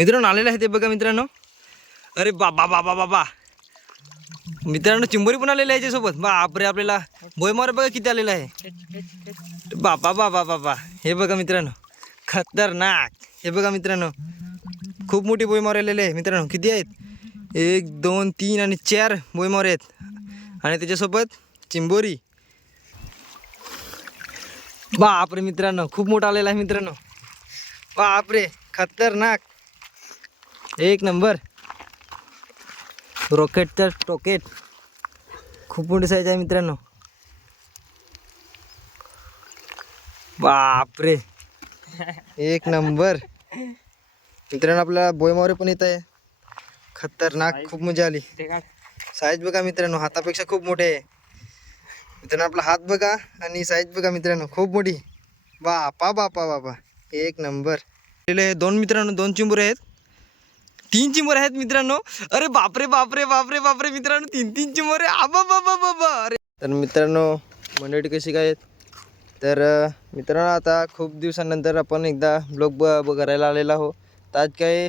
मित्रांनो आलेलं आहे ते बघा मित्रांनो. अरे बाबा बाबा बाबा मित्रांनो चिंबोरी पण आलेली आहे याच्यासोबत. बापरे आपल्याला बोयमार बघा किती आलेलं आहे. बाबा बाबा बाबा हे बघा मित्रांनो खतरनाक. हे बघा मित्रांनो खूप मोठी बोयमार आलेले आहे. मित्रांनो किती आहेत? एक दोन तीन आणि चार बोयमार आहेत. आणि त्याच्यासोबत चिंबोरी. बापरे मित्रांनो खूप मोठा आलेला आहे मित्रांनो. बापरे खतरनाक. एक नंबर. रॉकेटचा टॉकेट खूप मोठी साईज आहे मित्रांनो. बापरे. एक नंबर. मित्रांनो आपल्याला बोयमावरे पण येत आहे. खतरनाक खूप मजा आली. साईज बघा मित्रांनो हातापेक्षा खूप मोठे आहे. मित्रांनो आपला हात बघा आणि साईज बघा मित्रांनो खूप मोठी. बापा बापा बापा. एक नंबर. दोन मित्रांनो दोन चिंबुरे आहेत. तीन चिमोरे आहेत मित्रांनो. अरे बापरे बापरे बापरे बापरे मित्रांनो तीन तीन चिमोरे आबा बाबा बाबा अरे. तर मित्रांनो मंडळी कशी काय आहेत? तर मित्रांनो आता खूप दिवसानंतर आपण एकदा ब्लॉग ब ब- करायला आलेला आहो तर आज काय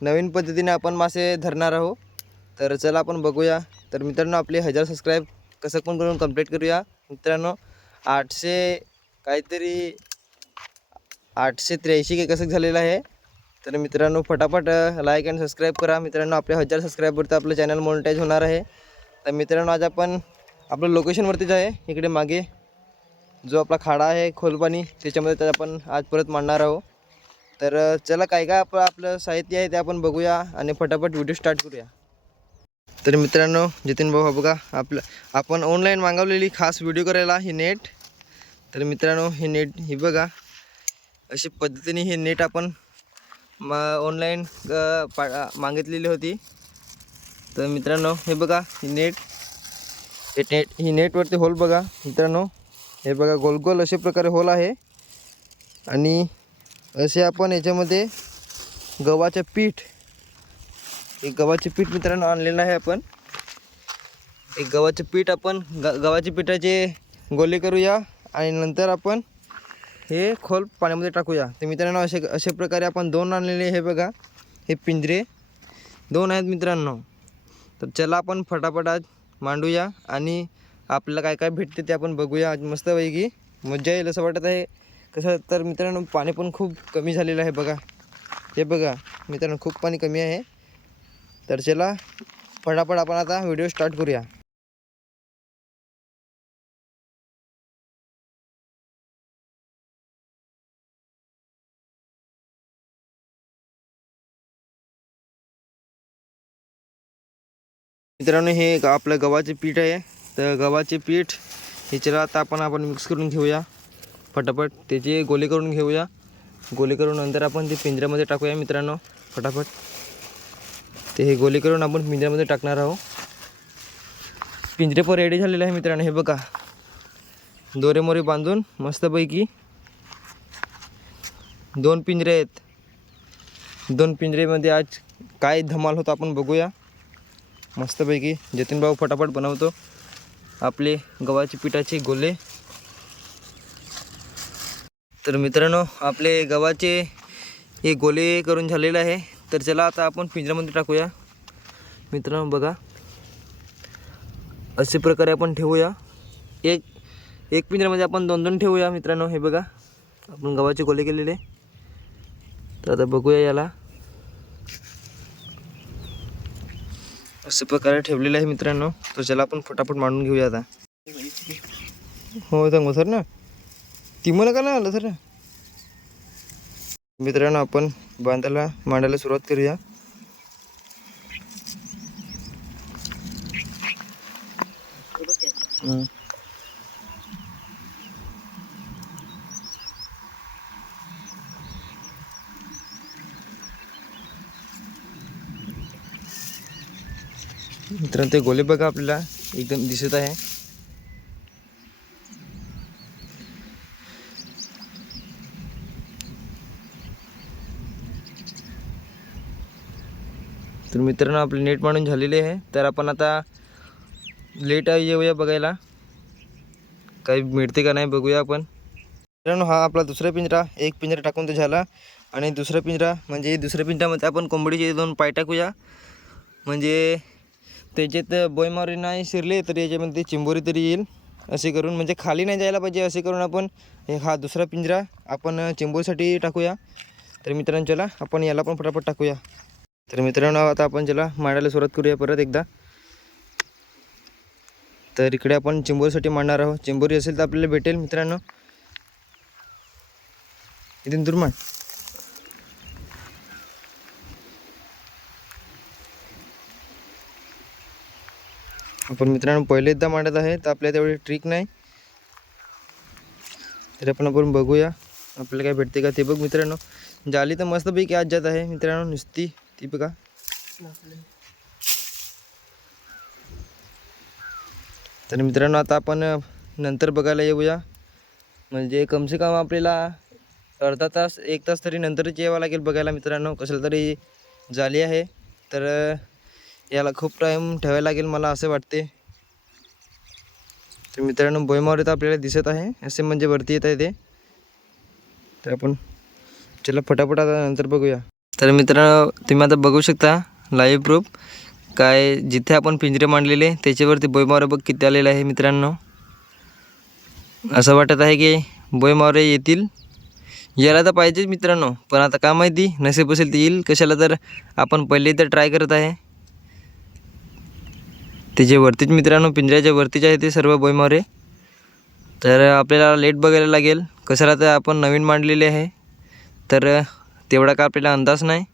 नवीन पद्धतीने आपण मासे धरणार आहो तर चला आपण बघूया. तर मित्रांनो आपले हजार सबस्क्राईब कसं पण करून कंप्लीट करूया. मित्रांनो आठशे काहीतरी आठशे त्र्याऐंशी काय कसं झालेलं आहे? तर मित्रांनो फटाफट लाईक अँड सबस्क्राईब करा. मित्रांनो आपले हजार सबस्क्राईबवरती आपलं चॅनल मोनिटाईज होणार आहे. तर मित्रांनो आज आपण आपलं लोकेशनवरतीच आहे इकडे मागे जो आपला खाडा आहे खोलपाणी त्याच्यामध्ये तर आपण आज परत मांडणार आहोत. तर चला काय काय आपलं आपलं साहित्य आहे ते आपण बघूया आणि फटाफट व्हिडिओ स्टार्ट करूया. तर मित्रांनो जितीन भाऊ हा बघा आपलं आपण ऑनलाईन मागवलेली खास व्हिडिओ करायला ही नेट तर मित्रांनो ही नेट ही बघा अशा पद्धतीने हे नेट आपण मा ऑनलाईन पा मागितलेली होती. तर मित्रांनो हे बघा ही नेट हे नेट ही नेटवरती होल बघा मित्रांनो. हे बघा गोल गोल अशा प्रकारे होल आहे. आणि असे आपण याच्यामध्ये गव्हाचं पीठ एक गव्हाचे पीठ मित्रांनो आणलेलं आहे आपण. एक गव्हाचं पीठ आपण ग गव्हाच्या पिठाचे गोले करूया. आणि नंतर आपण हे खोल पाण्यामध्ये टाकूया. तर मित्रांनो असे अशा प्रकारे आपण दोन आणलेले हे बघा. हे पिंजरे. दोन आहेत मित्रांनो. तर चला आपण फटाफट आज मांडूया आणि आपल्याला काय काय भेटते ते आपण बघूया आज मस्तपैकी. मजा येईल असं वाटत आहे. कसं तर मित्रांनो पाणी पण खूप कमी झालेलं आहे बघा. हे बघा मित्रांनो खूप पाणी कमी आहे. तर चला फटाफट आपण आता व्हिडिओ स्टार्ट करूया. मित्रांनो हे ग- आपलं गव्हाचे पीठ आहे. तर गव्हाचे पीठ ह्याच्याला आता आपण आपण मिक्स करून घेऊया. फटाफट त्याचे गोले करून घेऊया. गोले करून नंतर आपण ते पिंजऱ्यामध्ये टाकूया मित्रांनो. फटाफट. ते हे गोले करून आपण पिंजऱ्यामध्ये टाकणार आहोत. पिंजरे पण रेडी झालेले आहे मित्रांनो हे बघा. दोरे मोरे बांधून मस्तपैकी दोन पिंजरे आहेत. दोन पिंजरेमध्ये आज काय धमाल होतं आपण बघूया. मस्तपैकी जतीनभाऊ फटाफट बनवतो आपले गव्हाचे पिठाचे गोले. तर मित्रांनो आपले गव्हाचे हे गोले करून झालेले आहे. तर चला आता आपण पिंजऱ्यामध्ये टाकूया. मित्रांनो बघा. असे प्रकारे आपण ठेवूया. एक एक पिंजऱ्यामध्ये आपण दोन दोन ठेवूया मित्रांनो हे बघा. आपण गव्हाचे गोले केलेले. तर आता बघूया याला. अशा प्रकारे ठेवलेलं आहे मित्रांनो. तर ज्याला आपण फटाफट मांडून घेऊया आता. हो सांगू सर ना? ती मला का नाही आलं सर? मित्रांनो आपण बांधायला मांडायला सुरुवात करूया. हं. मित्रांनो ते गोले बघा आपल्याला. एकदम दिसत आहे. तर मित्रांनो आपले नेट मांडून झालेले आहे. तर आपण आता लेट येऊया बघायला. काही मिळते का नाही बघूया आपण. मित्रांनो हा आपला दुसरा पिंजरा. एक पिंजरा टाकून तो झाला. आणि दुसरा पिंजरा म्हणजे दुसऱ्या पिंजऱ्यामध्ये आपण कोंबडीचे दोन पाय टाकूया. म्हणजे त्याच्यात बोयमारी नाही शिरले तर याच्यामध्ये चिंबोरी तरी येईल. असे करून म्हणजे खाली नाही जायला पाहिजे असे करून आपण हा दुसरा पिंजरा आपण चिंबोरीसाठी टाकूया. तर मित्रांनो चला आपण याला पण फटाफट टाकूया. तर मित्रांनो आता आपण चला मांडायला सुरुवात करूया परत एकदा. तर इकडे आपण चिंबोरीसाठी मांडणार आहोत. चिंबोरी असेल तर आपल्याला भेटेल मित्रांनो. इथून दूर मांड. आपण मित्रांनो पहिले एकदा मांडत आहे तर आपल्याला तेवढी ट्रिक नाही. तरी आपण आपण बघूया आपल्याला काय भेटते का ते बघ मित्रांनो. जाली तर मस्तपैकी आज जात आहे मित्रांनो नुसती ती बघा. तर मित्रांनो आता आपण नंतर बघायला येऊया. म्हणजे कमसे कम आपल्याला अर्धा तास एक तास तरी नंतरच यावं लागेल बघायला मित्रांनो. कसलं तरी झाली आहे तर याला खूप टाईम ठेवायला लागेल मला असे वाटते. तर मित्रांनो भोईमावर तर आपल्याला दिसत आहे. असे म्हणजे वरती येत आहे ते. तर आपण चला फटाफट आता नंतर बघूया. तर मित्रांनो तुम्ही आता बघू शकता लाईव्ह प्रूफ काय जिथे आपण पिंजरे मांडलेले त्याच्यावरती बोयमावरे बघ किती आलेलं आहे मित्रांनो. असं वाटत आहे की बोयमावरे येतील. यायला तर पाहिजेच मित्रांनो पण आता का माहिती नसेब असेल ते येईल. कशाला तर आपण पहिले तर ट्राय करत आहे. ते जे वरतीच मित्रांनो पिंजऱ्याच्या वरतीच आहे ते सर्व बोयमावरे तर आपल्याला लेट बघायला लागेल. कसं तर आपण नवीन मांडलेले आहे. तर तेवढा का आपल्याला अंदाज नाही.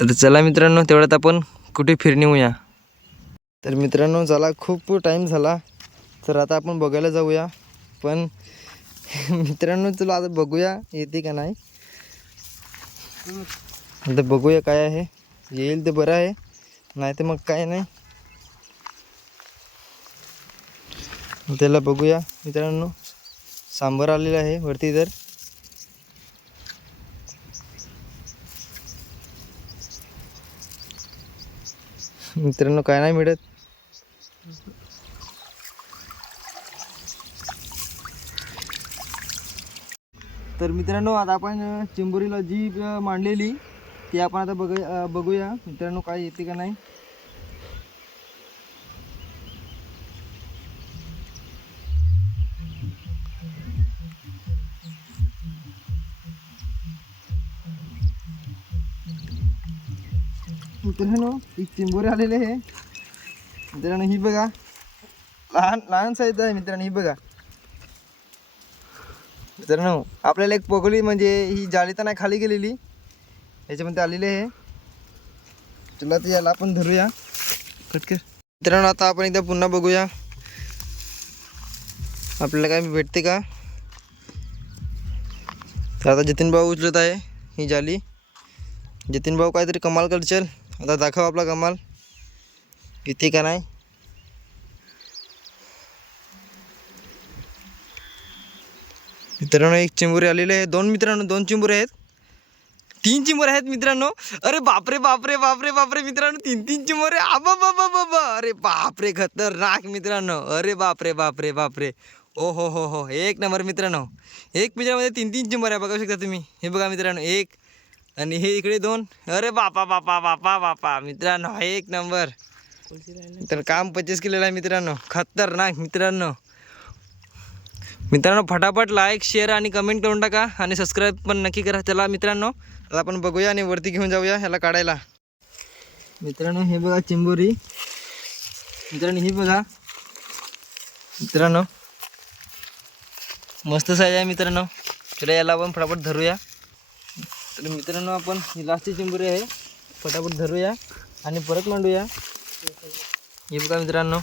तर चला मित्रांनो तेवढ्यात आपण कुठे फिरणी होऊया. तर मित्रांनो चला खूप टाईम झाला. तर आता आपण बघायला जाऊया. पण मित्रांनो तुला आता बघूया येते का नाही. आता बघूया काय आहे. येईल ते बरं आहे. नाही तर मग काय नाही. त्याला बघूया मित्रांनो. सांबर आलेला आहे वरती तर. मित्रांनो काय नाही मिळत. तर मित्रांनो आता आपण चिंबोरीला जी मांडलेली ती आपण आता बघ बघूया. मित्रांनो काय येते का नाही. मित्रांनो ही चिंबोरी ही लहान लहान साईज आहे मित्रांनो ही एक ही खाली गेलेली मित्रांनो आता भेटते का आता जतीन भाऊ उचलत आहे ही जाली जतीन भाऊ काहीतरी कमाल करचल आता दाखव आपला कमाल. किती का नाही? मित्रांनो एक चिंबुरे आलेले आहे. दोन मित्रांनो दोन चिंबुरे आहेत. तीन चिंबोरे आहेत मित्रांनो. अरे बापरे बापरे बापरे बापरे मित्रांनो तीन तीन चिंबोरे. आबा बाबा बाबा अरे बापरे खतरनाक मित्रांनो. अरे बापरे बापरे बापरे. ओ हो हो हो. एक नंबर मित्रांनो. एक मित्रांमध्ये तीन तीन चिंबोरे आहे बघू शकता तुम्ही. हे बघा मित्रांनो एक आणि हे इकडे दोन. अरे बापा बापा बापा बापा. मित्रांनो एक नंबर. तर काम पच्चीस केलेलं आहे मित्रांनो. खतरनाक मित्रांनो. मित्रांनो फटाफट लाईक शेअर आणि कमेंट करून टाका आणि सबस्क्राईब पण नक्की करा. चला मित्रांनो आता आपण बघूया आणि वरती घेऊन जाऊया ह्याला काढायला. मित्रांनो हे बघा चिंबोरी. मित्रांनो ही बघा. मित्रांनो मस्त साईज आहे मित्रांनो. चला याला आपण फटाफट धरूया. तर मित्रांनो आपण ही लास्टची चिंबुरी आहे. फटाफट धरूया आणि परत मांडूया. हे बघा मित्रांनो.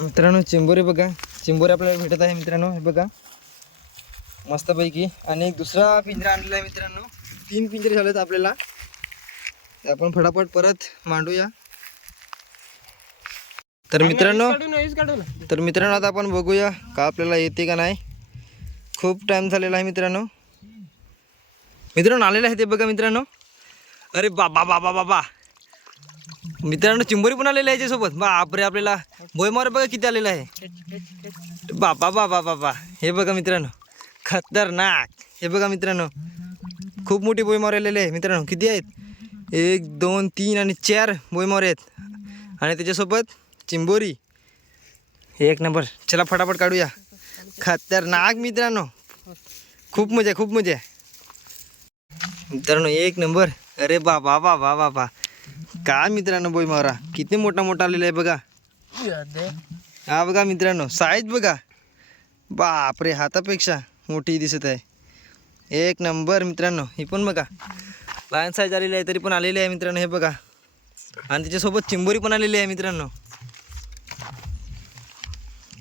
मित्रांनो चिंबोरी बघा. चिंबोरी आपल्याला भेटत आहे मित्रांनो हे बघा. मस्तपैकी. आणि एक दुसरा पिंजरा आणलेला आहे मित्रांनो. तीन पिंजरे झालेत आपल्याला. आपण फटाफट परत मांडूया. तर मित्रांनो तर मित्रांनो आता आपण बघूया का आपल्याला येते का नाही. खूप टाईम झालेला आहे मित्रांनो. मित्रांनो आलेलं आहे ते बघा मित्रांनो. अरे बाबा बाबा बाबा मित्रांनो चिंबोरी पण आलेली आहे याच्यासोबत. बापरे आपल्याला बोयमावर बघा किती आलेलं आहे. बाबा बाबा बाबा हे बघा मित्रांनो खतरनाक. हे बघा मित्रांनो खूप मोठी बोयमावर आलेले आहे. मित्रांनो किती आहेत? एक दोन तीन आणि चार बोयमावर आहेत. आणि त्याच्यासोबत चिंबोरी. एक नंबर. चला फटाफट काढूया. खतरनाक मित्रांनो. खूप मजा आहे, खूप मजा. मित्रांनो एक नंबर. अरे बाबा बाबा बाबा. काय मित्रांनो बोई मारा किती मोठा मोठा आलेला आहे बघा. हा बघा मित्रांनो साईज बघा. बापरे हातापेक्षा मोठी दिसत आहे. एक नंबर मित्रांनो ही पण बघा. लहान साईज आलेली आहे तरी पण आलेली आहे मित्रांनो हे बघा. आणि त्याच्यासोबत चिंबोरी पण आलेली आहे मित्रांनो.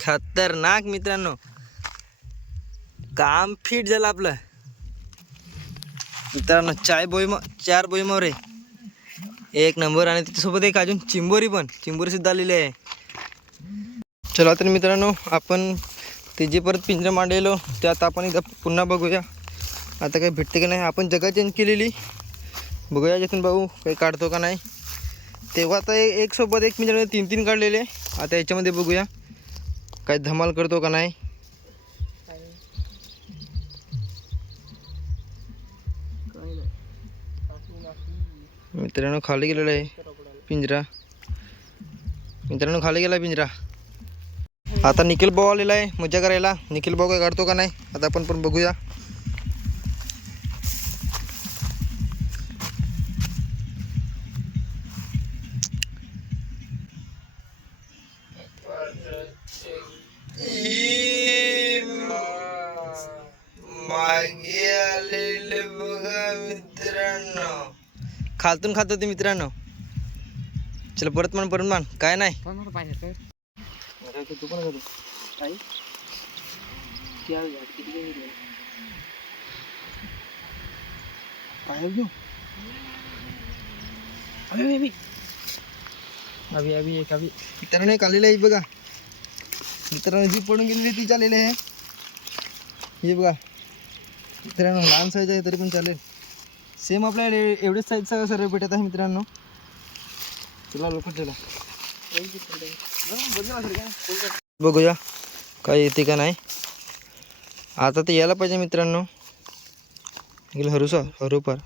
खतरनाक मित्रांनो. काम फिट झालं आपलं. मित्रांनो चाय बोईम चार बोईमावर आहे एक नंबर आणि त्याच्यासोबत एक अजून चिंबोरी पण. चिंबोरी सुद्धा आलेली आहे. चला तर मित्रांनो आपण ते जे परत पिंजरं मांडलेलो ते आता आपण एकदा पुन्हा बघूया. आता काही भेटते का नाही आपण जगा चेंज केलेली. बघूया जिथून भाऊ काही काढतो का नाही. तेव्हा आता एक सोबत एक पिंजऱ्यामध्ये तीन तीन काढलेले. आता याच्यामध्ये बघूया. काही धमाल करतो का नाही? मित्रांनो खाली गेलेला आहे पिंजरा. मित्रांनो खाली गेला पिंजरा. आता निखिल भाऊ आलेला आहे मजा करायला. निखिल भाऊ काय काढतो का नाही? आता आपण पण बघूया. खालतून खात होते मित्रांनो. चला परत मान परत मान काय नाही. तू पण खातो अभी अभी एक अभी मित्रांनो एक आलेलं आहे बघा. मित्रांनो जी पडून गेलेली ती चालेली आहे. हे बघा. मित्रांनो लहान साईज आहे तरी पण चालेल. सेम आपल्याला एवढेच साईजचा सर भेटत आहे मित्रांनो. चला लोक चला. बघूया काय येते का नाही. आता तर यायला पाहिजे मित्रांनो. गेलं हरु सर हरू पार.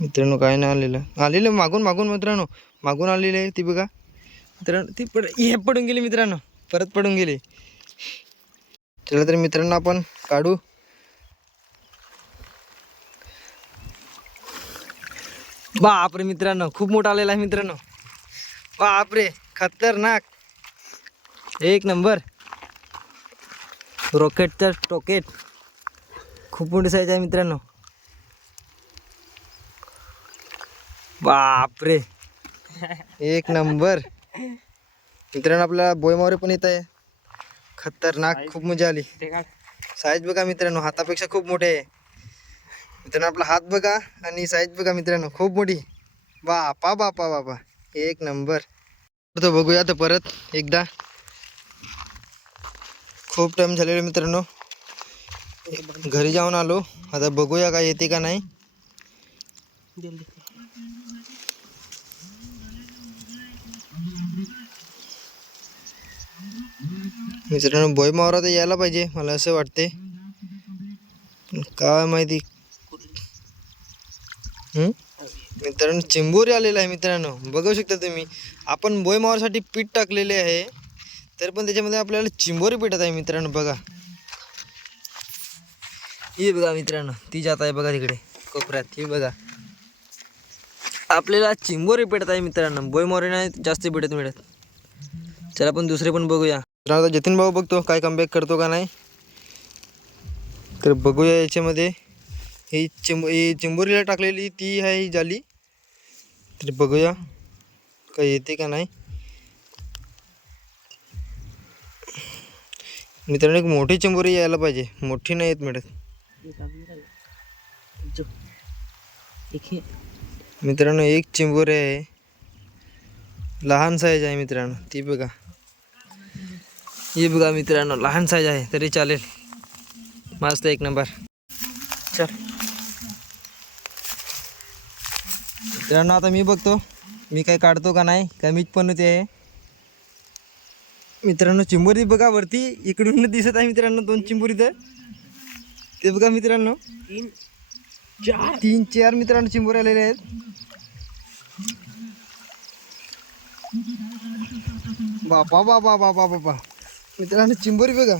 मित्रांनो काय नाही आलेलं. आलेलं मागून मागून मित्रांनो. मागून आलेले आहे ती बघा. मित्रांनो ती पड हे पडून गेली मित्रांनो. परत पडून गेली. चला तर मित्रांनो आपण काढू. बापरे मित्रांनो खूप मोठा आलेला आहे मित्रांनो. बापरे खतरनाक. एक नंबर. रॉकेटचा टॉकेट खूप मोठी साईज आहे मित्रांनो. बापरे. एक नंबर. मित्रांनो आपल्याला बोयमावरे पण येत आहे. खतरनाक खूप मजा आली. साईज बघा मित्रांनो हातापेक्षा खूप मोठे आहे. मित्रांनो आपला हात बघा आणि साईज बघा मित्रांनो. खूप मोठी. बापा बापा बापा. एक नंबर. तो बघूया तर परत एकदा. खूप टाईम झालेला मित्रांनो. घरी जाऊन आलो. आता बघूया का येते का नाही. मित्रांनो बॉय मावरा तर यायला पाहिजे मला असं वाटते काय माहिती मित्रांनो चिंबोरी आलेला आहे मित्रांनो. बघू शकता तुम्ही. आपण बोयमावासाठी पीठ टाकलेले आहे. तर पण त्याच्यामध्ये आपल्याला चिंबोरी पेटत आहे मित्रांनो बघा. ही बघा मित्रांनो ती जात आहे बघा तिकडे कोपऱ्यात. ही बघा. आपल्याला चिंबोरी पेटत आहे मित्रांनो. बोयमोरे नाही जास्त भेटत मिळत. चला आपण दुसरे पण बघूया. मित्रांनो जतीन भाऊ बघतो काय कमबॅक करतो का नाही. तर बघूया याच्यामध्ये. ही चिंब ही चिंबोरीला टाकलेली ती आहे ही जाली. तर बघूया काही येते का नाही. मित्रांनो एक मोठी चिंबोरी यायला पाहिजे. मोठी नाही येत मिळत. मित्रांनो एक चिंबोरी आहे. लहान साईज आहे मित्रांनो ती बघा. ही बघा मित्रांनो लहान साईज आहे तरी चालेल. मस्त एक नंबर चल. मित्रांनो आता मी बघतो मी काय काढतो का नाही काय मीच पण ते आहे. मित्रांनो चिंबोरी बघा वरती इकडून दिसत आहे मित्रांनो दोन चिंबोरी तर. ते बघा मित्रांनो. तीन चार. तीन चार मित्रांनो चिंबोरी आलेले आहेत. बापा बाबा बाबा बाबा मित्रांनो चिंबोरी बघा.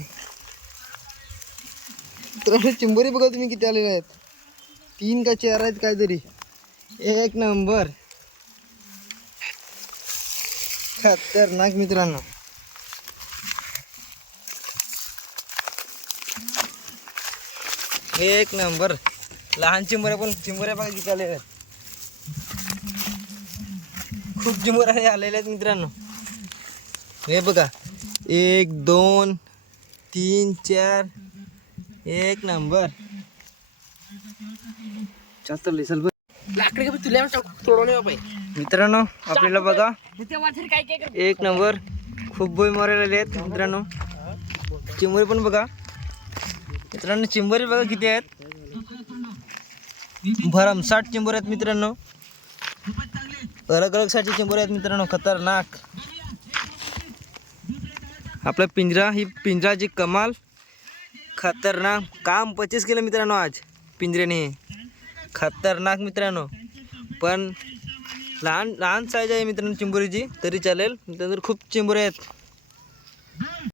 मित्रांनो चिंबोरी बघा तुम्ही किती आलेले आहेत. तीन का चार आहेत काहीतरी. एक नंबर. खतरनाक मित्रांनो. एक नंबर. लहान चिंबऱ्या पण चिंबोऱ्या बघा किती आलेल्या आहेत खूप चिंबोऱ्या आलेल्या आहेत मित्रांनो. हे बघा. एक दोन तीन चार. एक नंबर. जास्त लाकडे तुला मित्रांनो आपल्याला बघा. एक नंबर. खूप बोई मारायला आहेत मित्रांनो. चिंबोरी पण बघा. मित्रांनो चिंबोरी बघा किती आहेत. भरमसाठ चिंबोरी आहेत मित्रांनो. अलग अलग साईजचे चिंबोरी आहेत मित्रांनो. खतरनाक. आपला पिंजरा ही पिंजराची कमाल. खतरनाक. काम पच्चीस केलं मित्रांनो आज पिंजऱ्याने. खतरनाक मित्रांनो. पण लहान लहान साईज आहे मित्रांनो चिंबुरीची. तरी चालेल. मित्रांनो खूप चिंबुरे आहेत.